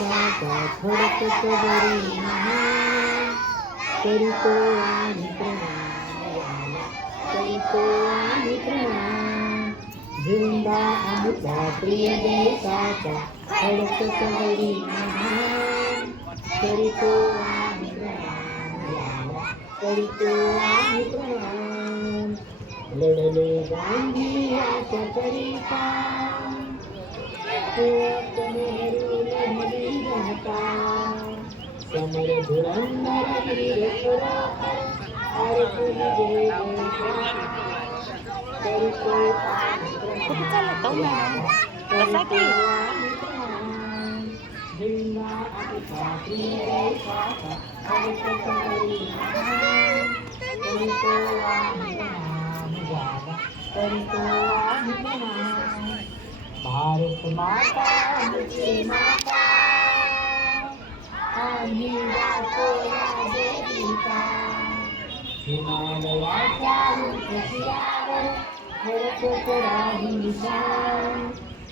देशाचा फडकत वरी महान करीतो आम्ही प्रणाम करीतो आम्ही प्रणाम झेंडा आमचा प्रिय देशाचा फडकत वरी महान करीतो आम्ही प्रणाम करीतो आम्ही प्रणाम लढलो गांधीच्या करिता समर धुरंधर वीर भारत माता मुझे माता आम्ही जातो या देवीचा हिमालयाच्या उंचीवर फडकत राही निशाण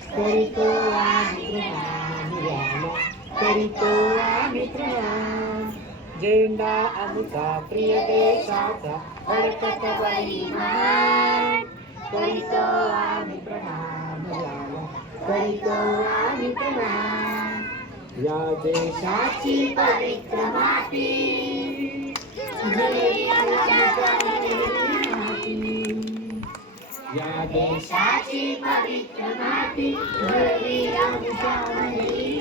करीतो आम्ही प्रणाम याला करीतो आम्ही प्रणाम झेंडा आमचा प्रिय देशाचा फडकत वरी महान करीतो आम्ही प्रणाम याला करीतो आम्ही प्रणाम या देशाची पवित्र माती या देशाची पवित्र माती घडली आमच्या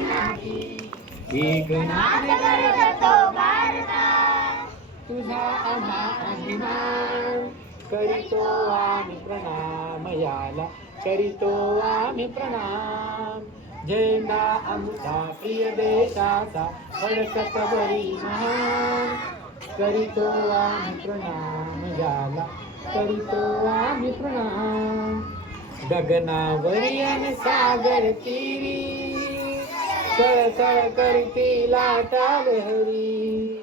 माती विघ्नात करतो भारता तुझा आम्हा अभिमान करीतो आम्ही प्रणाम याला करीतो आम्ही प्रणाम झेंडा आमचा प्रिय देशाचा फडकत वरी महान करीतो आम्ही प्रणाम याला करीतो आम्ही प्रणाम गगनावरी अन सागर तीरी सळसळ करती लाटा लहरी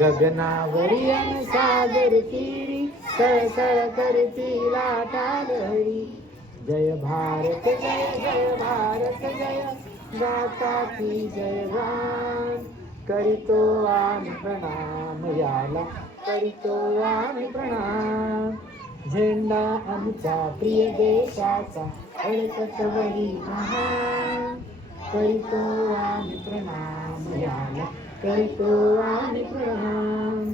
गगनावरी अन सागर तीरी सळसळ करती लाटा लहरी जय भारत जय गाता की जयगान करीतो आम्ही प्रणाम याला करीतो आम्ही प्रणाम झेंडा आमचा प्रिय देशाचा फडकत वरी महान करीतो आम्ही प्रणाम याला करीतो आम्ही प्रणाम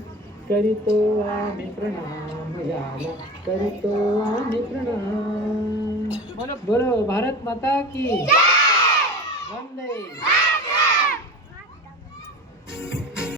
करीतो आम्ही प्रणाम याला करीतो आम्ही प्रणाम बोलो भारत माता की वंदे